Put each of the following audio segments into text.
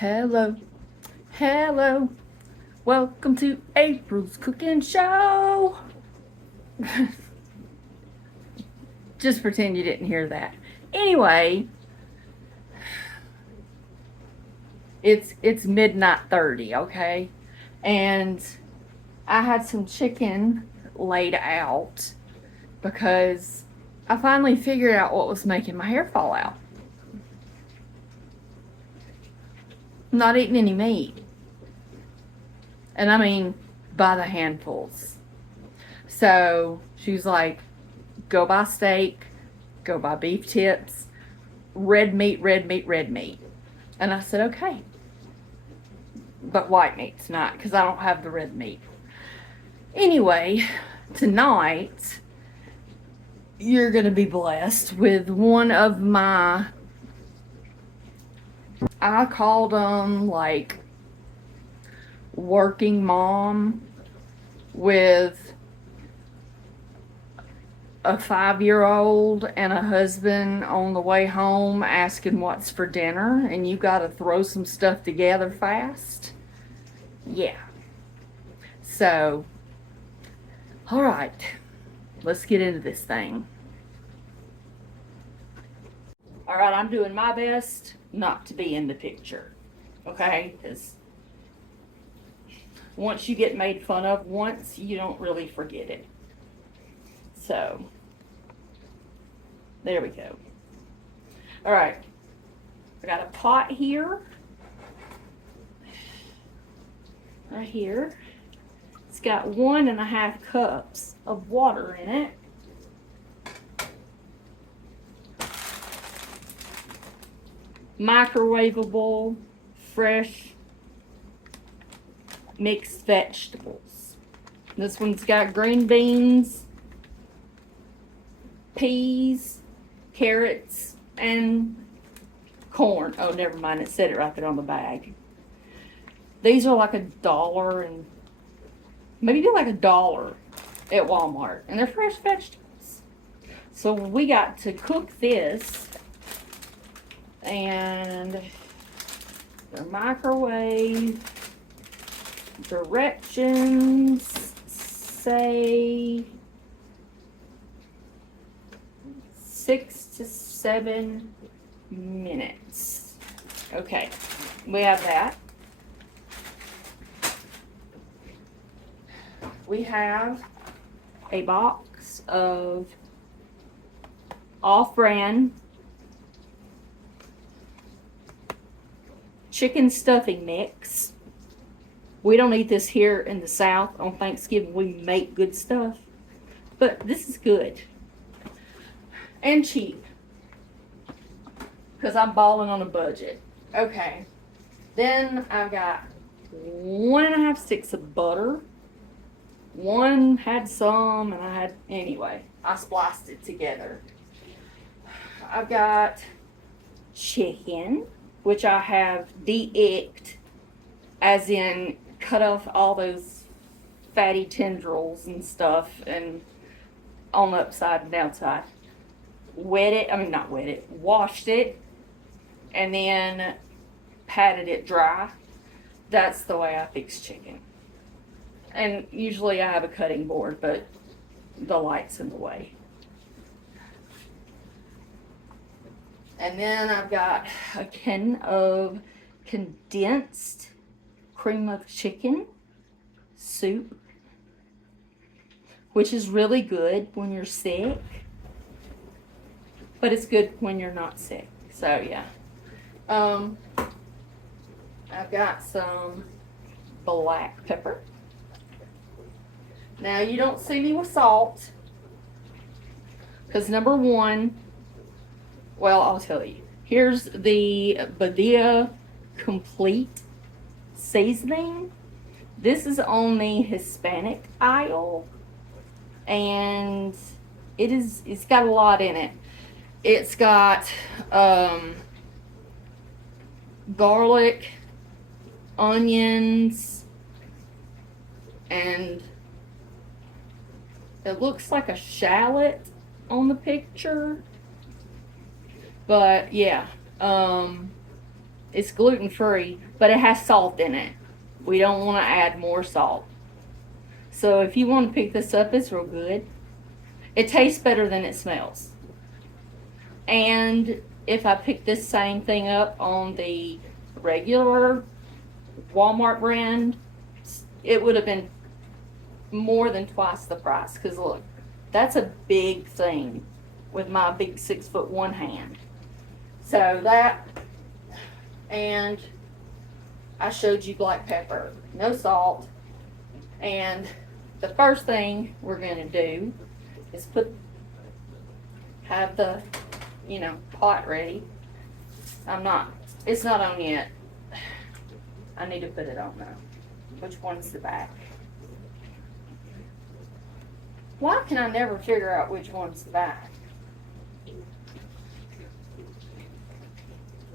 Hello, hello. Welcome to April's Cooking Show. Just pretend you didn't hear that. Anyway, it's midnight 30, okay? And I had some chicken laid out because I finally figured out what was making my hair fall out. I'm not eating any meat. And I mean by the handfuls. So she was like, go buy steak, go buy beef tips, red meat, red meat, red meat. And I said, okay. But white meat's not, because I don't have the red meat. Anyway, tonight, you're going to be blessed with one of my, I called them like working mom with a 5-year-old and a husband on the way home asking what's for dinner, and you got to throw some stuff together fast. Yeah. So, all right, let's get into this thing. All right, I'm doing my best not to be in the picture, okay? Because once you get made fun of once, you don't really forget it. So, there we go. All right, I got a pot here, right here. It's got 1.5 cups of water in it. Microwavable, fresh, mixed vegetables. This one's got green beans, peas, carrots, and corn. Oh, never mind. It said it right there on the bag. These are like $1 and maybe like $1 at Walmart. And they're fresh vegetables. So we got to cook this. And the microwave directions say 6 to 7 minutes. Okay, we have that. We have a box of off-brand chicken stuffing mix. We don't eat this here in the South on Thanksgiving. We make good stuff, but this is good and cheap because I'm balling on a budget. Okay, then I've got 1.5 sticks of butter. One had some, and anyway, I spliced it together. I've got chicken, which I have de-icked, as in cut off all those fatty tendrils and stuff, and on the upside and downside. Washed it, and then patted it dry. That's the way I fix chicken. And usually I have a cutting board, but the light's in the way. And then I've got a can of condensed cream of chicken soup, which is really good when you're sick, but it's good when you're not sick. So yeah. I've got some black pepper. Now you don't see me with salt, because number one, well, I'll tell you. Here's the Badia Complete Seasoning. This is on the Hispanic aisle, and it's got a lot in it. It's got garlic, onions, and it looks like a shallot on the picture. But yeah, It's gluten-free, but it has salt in it. We don't want to add more salt. So if you want to pick this up, it's real good. It tastes better than it smells. And if I pick this same thing up on the regular Walmart brand, it would have been more than twice the price. Because look, that's a big thing with my big 6'1" hand. So that, and I showed you black pepper, no salt. And the first thing we're gonna do is have the, pot ready. It's not on yet. I need to put it on now. Which one's the back? Why can I never figure out which one's the back?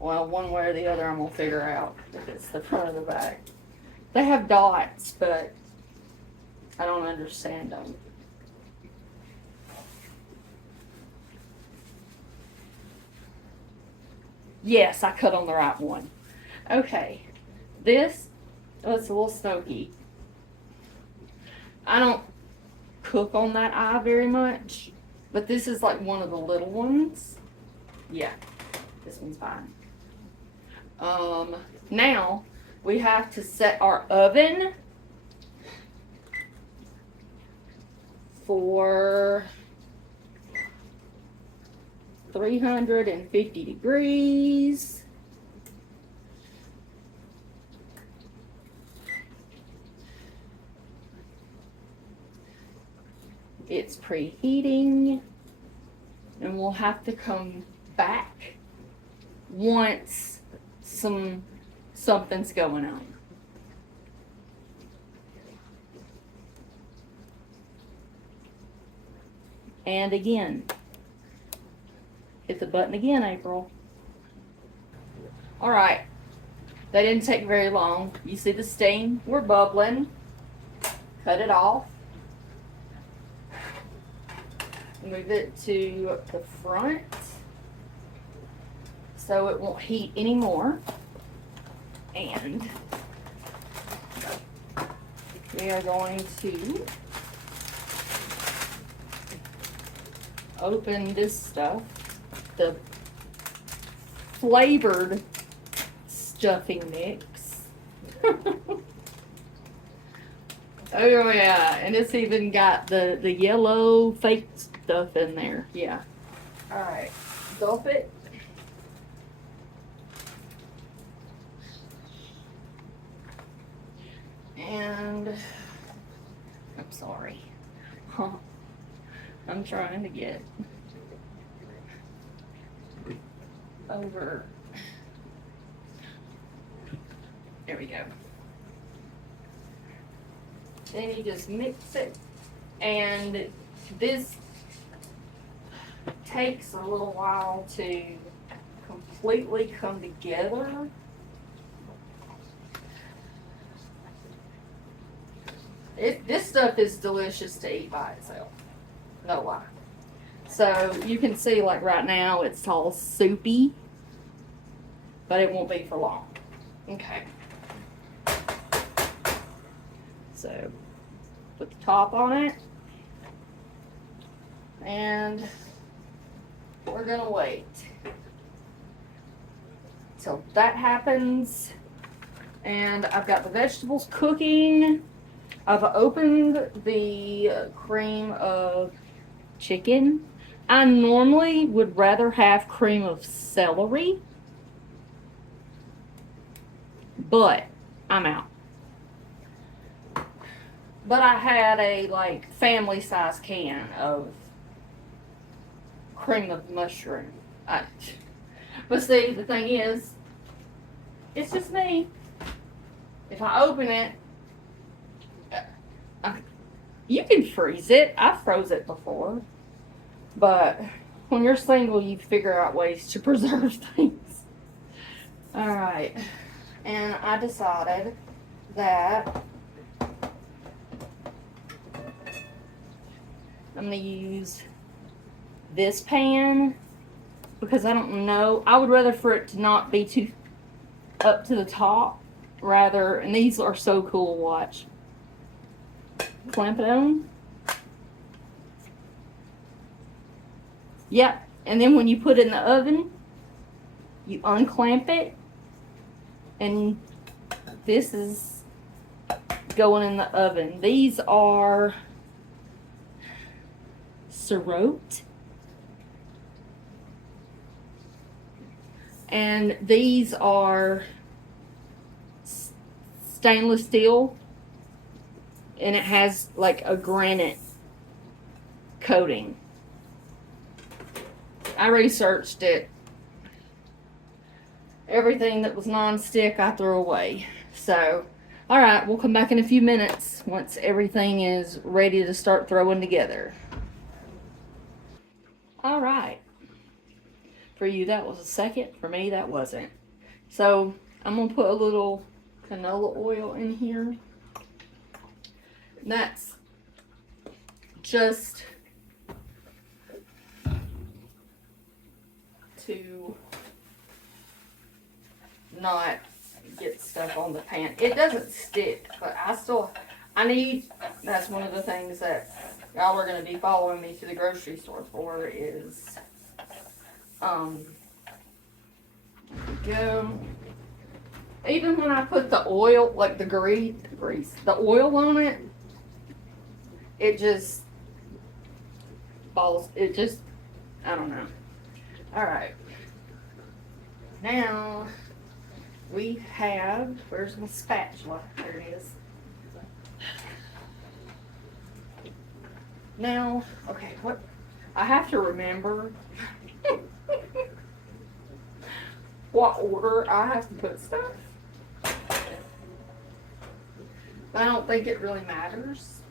Well, one way or the other I'm gonna figure out if it's the front or the back. They have dots, but I don't understand them. Yes, I cut on the right one. Okay, this, it's a little smoky. I don't cook on that eye very much, but this is like one of the little ones. Yeah, this one's fine. Now we have to set our oven for 350 degrees. It's preheating, and we'll have to come back once something's going on. And again, hit the button again, April. All right, that didn't take very long. You see the steam? We're bubbling. Cut it off. Move it to the front so it won't heat anymore. And we are going to open this stuff, the flavored stuffing mix. Oh yeah, and it's even got the yellow fake stuff in there. Yeah. All right, gulp it. And I'm sorry. I'm trying to get over. There we go. Then you just mix it, and this takes a little while to completely come together. This stuff is delicious to eat by itself, no lie. So you can see, like right now, it's all soupy, but it won't be for long. Okay. So put the top on it, and we're gonna wait till that happens. And I've got the vegetables cooking. I've opened the cream of chicken. I normally would rather have cream of celery, but I'm out. But I had a family size can of cream of mushroom. But see, the thing is, it's just me. If I open it, you can freeze it. I've froze it before. But when you're single, you figure out ways to preserve things. Alright. And I decided that I'm going to use this pan because I don't know. I would rather for it to not be too up to the top rather, and these are so cool, watch. Clamp it on. Yep, and then when you put it in the oven, you unclamp it, and this is going in the oven. These are Casserole, and these are stainless steel, and it has like a granite coating. I researched it. Everything that was non-stick I threw away. So, alright, we'll come back in a few minutes once everything is ready to start throwing together. Alright. For you that was a second, for me that wasn't. So, I'm going to put a little canola oil in here. And that's just to not get stuff on the pan. It doesn't stick, but that's one of the things that y'all are going to be following me to the grocery store for is, there we go. Even when I put the oil, like the oil on it, it just falls, I don't know. Alright. Now, we have, where's my spatula? There it is. Now, okay, what, I have to remember what order I have to put stuff. I don't think it really matters.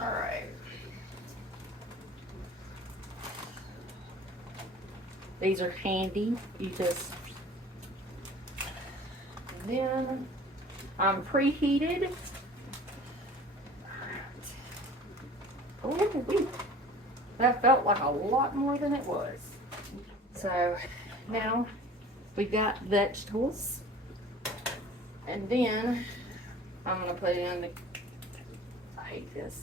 Alright. These are handy. You just, and then I'm preheated. Oh, that felt like a lot more than it was. So now we got vegetables, and then I'm gonna put in the, I hate this.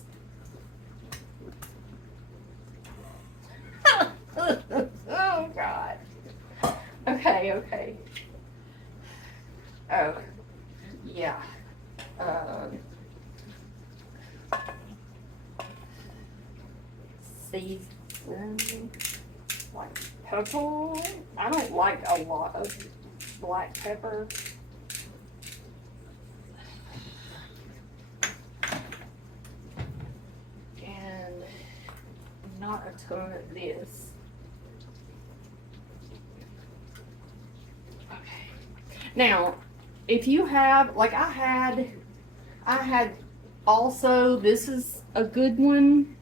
Oh God. Okay. Oh, yeah. Season like pepper. I don't like a lot of black pepper. And not a ton of this. Now, if you have, like I had also, this is a good one,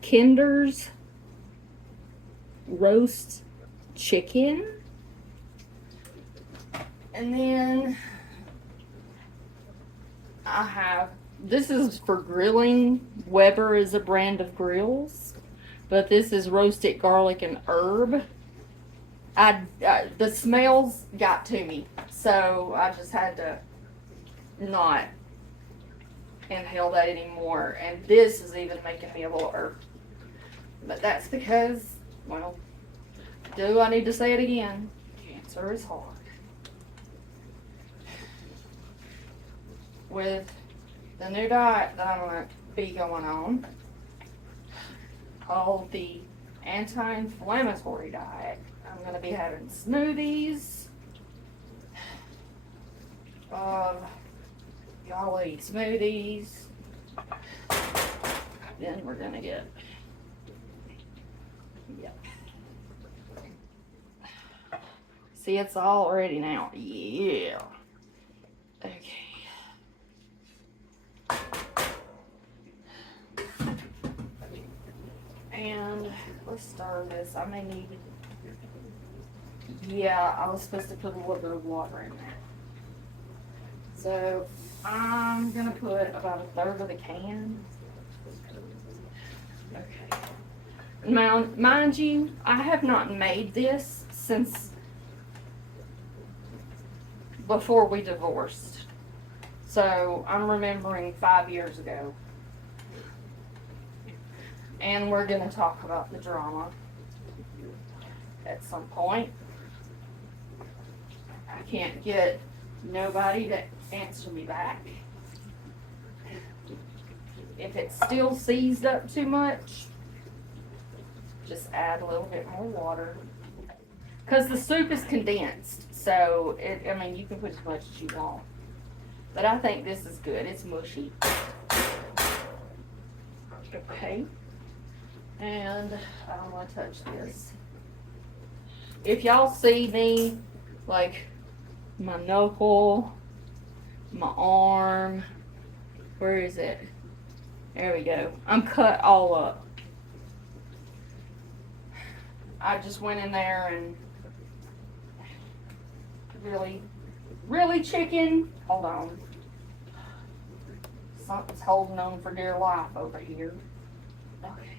Kinder's roast chicken. And then I have, this is for grilling. Weber is a brand of grills, but this is roasted garlic and herb. The smells got to me, so I just had to not inhale that anymore. And this is even making me a little herb, but that's because, well, do I need to say it again? Cancer is hard. With the new diet that I'm going to be going on, called the anti-inflammatory diet, I'm going to be having smoothies. Y'all eat smoothies. Then we're going to get, yep. See, it's all ready now. Yeah. Okay. And let's stir this. I may need, yeah, I was supposed to put a little bit of water in there. So I'm gonna put about a third of the can. Okay. Now, mind you, I have not made this since before we divorced. So I'm remembering 5 years ago. And we're going to talk about the drama at some point. I can't get nobody to answer me back. If it's still seized up too much, just add a little bit more water. Because the soup is condensed, so I mean, you can put as much as you want. But I think this is good. It's mushy. Okay. And I don't want to touch this. If y'all see me, like my knuckle, my arm, where is it? There we go. I'm cut all up. I just went in there and really chicken. Hold on. Something's holding on for dear life over here. Okay.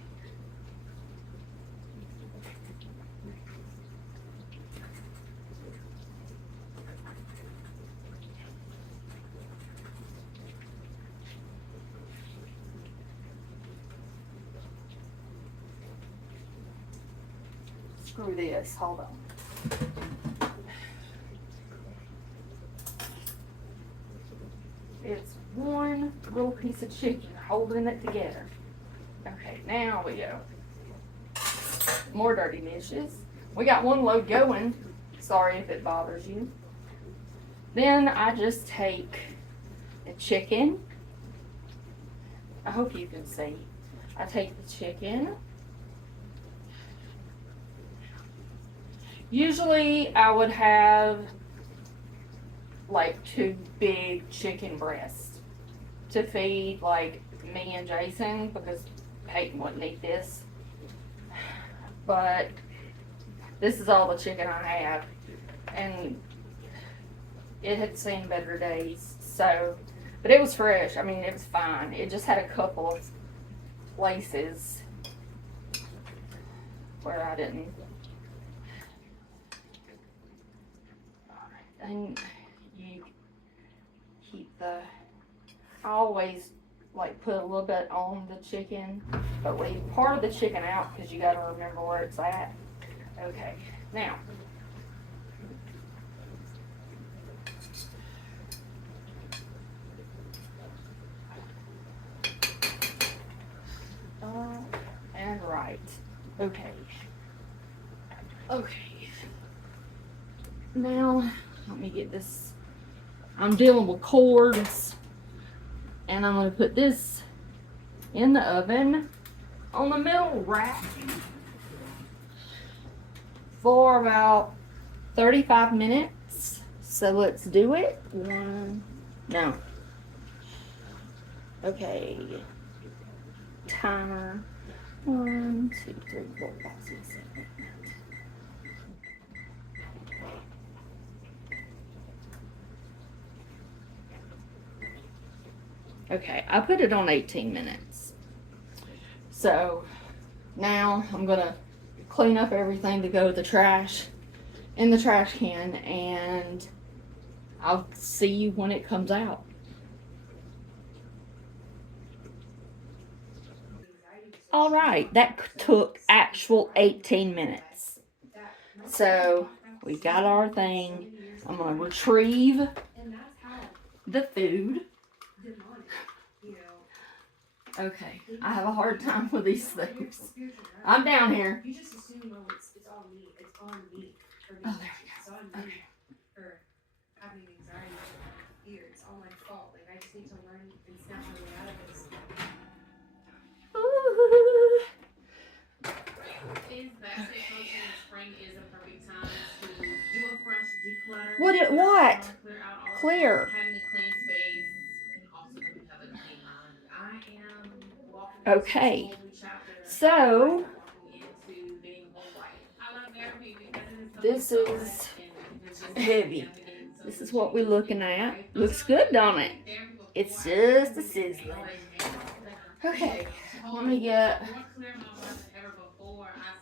Screw this. Hold on. It's one little piece of chicken holding it together. Okay, now we go. More dirty dishes. We got one load going. Sorry if it bothers you. Then I just take the chicken. I hope you can see. I take the chicken. Usually I would have like 2 big chicken breasts to feed like me and Jason, because Peyton wouldn't eat this. But this is all the chicken I have, and it had seen better days. So, but it was fresh. I mean, it was fine. It just had a couple of places where I didn't. And you keep I always like put a little bit on the chicken, but leave part of the chicken out because you got to remember where it's at. Okay, now and right. Okay. Now let me get this. I'm dealing with cords, and I'm going to put this in the oven on the middle rack for about 35 minutes. So let's do it. No. Okay. Timer. 1, 2, 3, 4, 5, 6, 7, 8, 9, 10. Okay, I put it on 18 minutes. So now I'm gonna clean up everything to go to the trash in the trash can, and I'll see you when it comes out. All right, that took actual 18 minutes. So we got our thing. I'm gonna retrieve the food. Okay, I have a hard time with these things. I'm down here. You just assume, oh, it's on me. It's on me. Oh, there we go. It's on me for having anxiety and fear. It's all my fault. Like, I just need to learn and snap my way out of this. Is that coaching in spring is a perfect time to do a fresh declutter? What? Clear out all clear. Having a clean space can also help you have a clean mind. I am walking into okay. So this is heavy. This is what we're looking at. Looks good, don't it? It's just a sizzling. Okay, let me get. I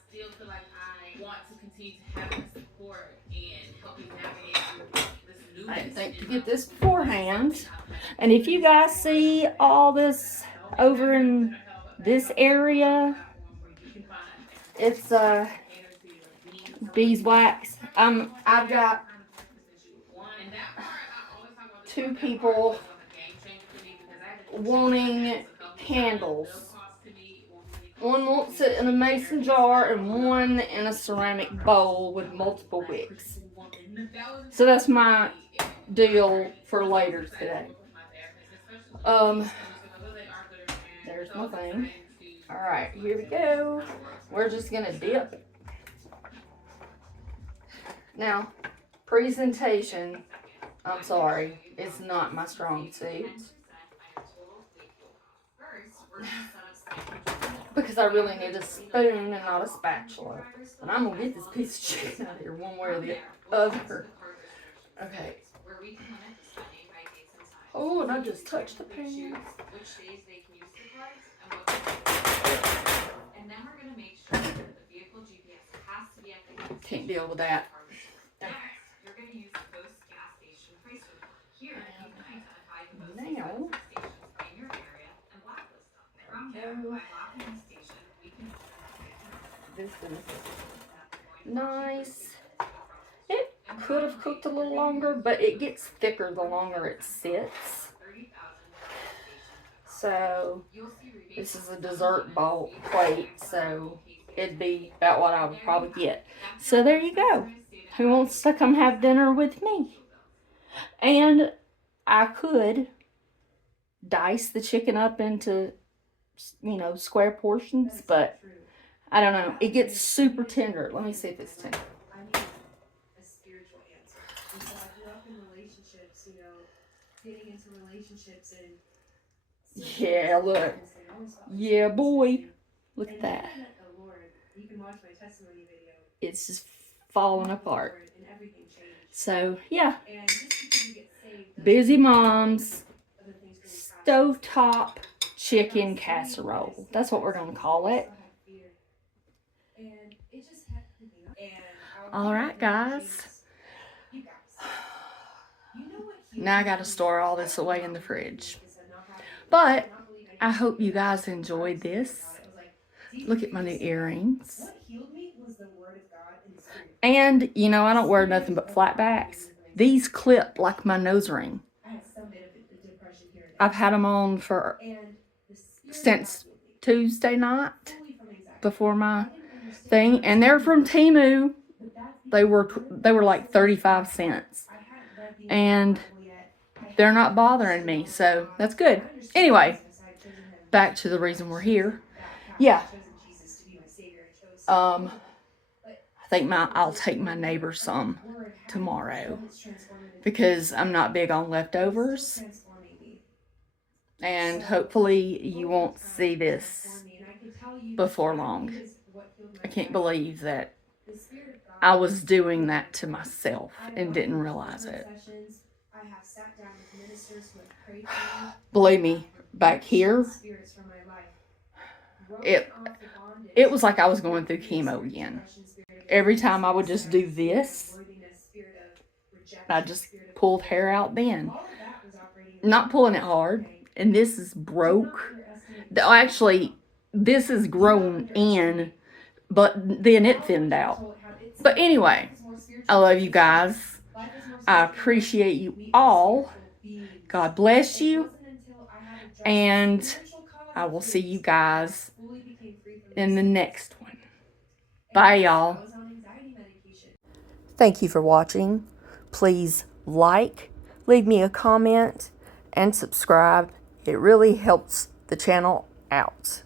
still feel like I want to continue to have the support and help me navigate through this new I didn't think to get this beforehand. And if you guys see all this over in this area, it's beeswax. I've got 2 people wanting candles. One wants it in a mason jar and one in a ceramic bowl with multiple wicks. So that's my deal for later today. There's my thing. Alright, here we go. We're just gonna dip. Now, presentation, I'm sorry, it's not my strong suit. Because I really need a spoon and not a spatula. And I'm gonna get this piece of chicken out of here one way or the other. Okay. Oh, and I just touched the pan. Can't deal with that. Okay. Now, this is nice. It could have cooked a little longer, but it gets thicker the longer it sits. So this is a dessert bowl plate, so it'd be about what I would probably get. So there you go. Who wants to come have dinner with me? And I could dice the chicken up into, square portions, but I don't know. It gets super tender. Let me see if it's tender. I need a spiritual answer. And so I grew up in relationships, getting into relationships and yeah, look. Yeah, boy. Look at that. The Lord, you can watch my testimony video. It's just falling apart. And everything changed. So, yeah. And just because you get saved, busy moms, stovetop chicken casserole. That's what we're going to call it. Alright, guys. Now I got to store all this away in the fridge. But I hope you guys enjoyed this. Look at my new earrings. And, I don't wear nothing but flat backs. These clip like my nose ring. I've had them on since Tuesday night before my thing. And they're from Temu. They were like 35 cents. And they're not bothering me, so that's good. Anyway, back to the reason we're here. Yeah. I think I'll take my neighbor some tomorrow because I'm not big on leftovers. And hopefully you won't see this before long. I can't believe that I was doing that to myself and didn't realize it. Believe me, back here, it was like I was going through chemo again. Every time I would just do this, I just pulled hair out then. Not pulling it hard. And this is broke. Actually, this is grown in, but then it thinned out. But anyway, I love you guys. I appreciate you all. God bless you. And I will see you guys in the next one. Bye, y'all. Thank you for watching. Please like, leave me a comment, and subscribe. It really helps the channel out.